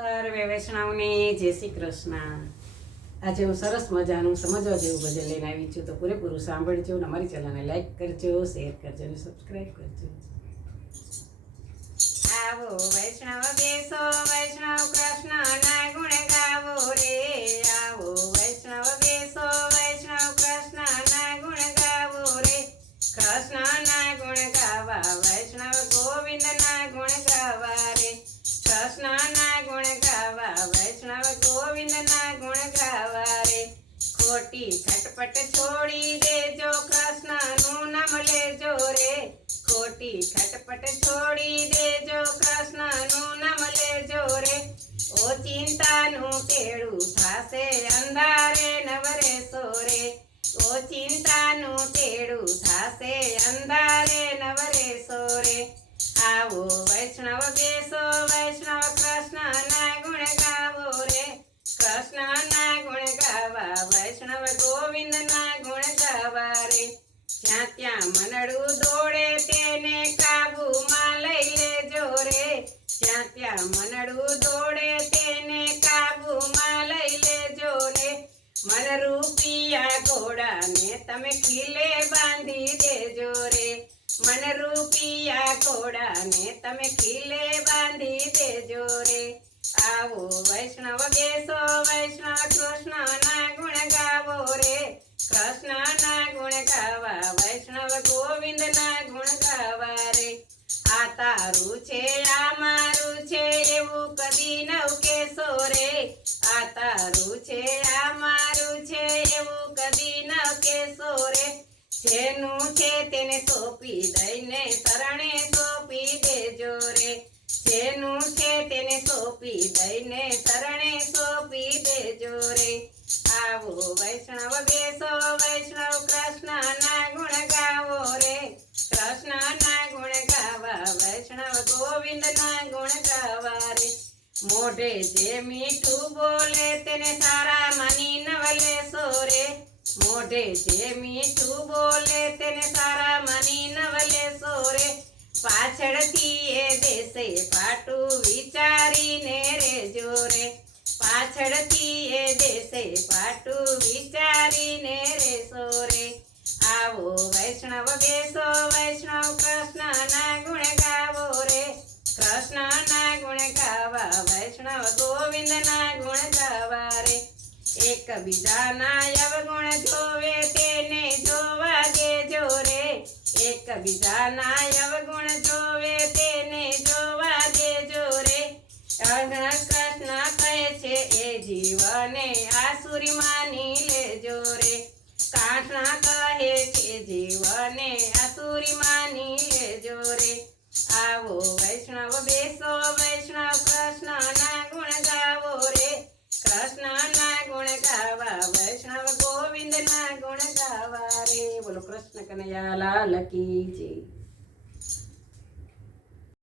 સર્વે વૈષ્ણવને, જય શ્રી કૃષ્ણ. આજે હું સરસ મજાનું સમજવા જેવું ભજન લઈને આવી છું, તો પૂરેપૂરું સાંભળજો અને અમારી ચેનલને લાઈક કરજો, શેર કરજો અને સબસ્ક્રાઈબ કરજો. આવો, વૈષ્ણવ બેસો. ગોવિંદના ગુણ ગાવા રે ખોટી ખટપટ છોડી દેજો કૃષ્ણનું નામ લેજો રે. ખોટી ખટપટ છોડી દેજો કૃષ્ણનું નામ લેજો રે. ઓ ચિંતાનું તેડું થાશે અંધારે નવરે સોરે ઓ ચિંતાનું તેડું થાશે અંધારે નવરે સોરે આવો વૈષ્ણવ બેસો, વૈષ્ણવ મનડું દોડે તેને કાબુમાં લઈ લેજો રે. રે. મન રૂપિયા ઘોડાને તમે ખીલે બાંધી દેજો રે. મન રૂપિયા ઘોડાને તમે ખીલે વૈષ્ણવ બેસો, વૈષ્ણવ કૃષ્ણના ગુણ ગાવો રે. કૃષ્ણના ગુણ ગાવા, વૈષ્ણવ ગોવિંદના ગુણ ગાવા રે. આ તારું છે, આ મારું છે, એવું કદી નવ કેસો રે. આ તારું છે, આ મારું છે, એવું કદી નવ કેસો રે. જેનું છે તેને સોંપી દઈને શરણે સોંપી જેનું છે તેને સોંપી દઈને શરણે સોંપી દેજો રે. આવો વૈષ્ણવ બેસો, વૈષ્ણવ કૃષ્ણના ગુણ ગાવો રે. કૃષ્ણના ગુણ ગાવા, વૈષ્ણવ ગોવિંદના ગુણ ગાવા રે. મોઢે જે મીઠું બોલે તેને સારા માની નવલે સોરે મોઢે જે મીઠું બોલે પાછળથી એ દેશે પાટું વિચારીને રેજો રે. પાછળથી એ દેશે પાટું વિચારીને રેસો રે. આવો વૈષ્ણવ બેસો, વૈષ્ણવ કૃષ્ણના ગુણ ગાવો રે. કૃષ્ણના ગુણ ગાવા, વૈષ્ણવ ગોવિંદના ગુણ ગાવા રે. એક બીજાના અવગુણ જોવે, તેને જોવા દેજો રે. એક બીજાના અવગુણ જીવને આસુરી માની લેજો રે. કાંઠા કહે છે, જીવને આસુરી માની લેજો રે. આવો વૈષ્ણવ બેસો, વૈષ્ણવ કૃષ્ણના ગુણ ગાવો રે. કૃષ્ણના ગુણ ગાવા, વૈષ્ણવ ગોવિંદના ગુણ ગાવા રે. બોલો કૃષ્ણ કનૈયા લાલ કી જય.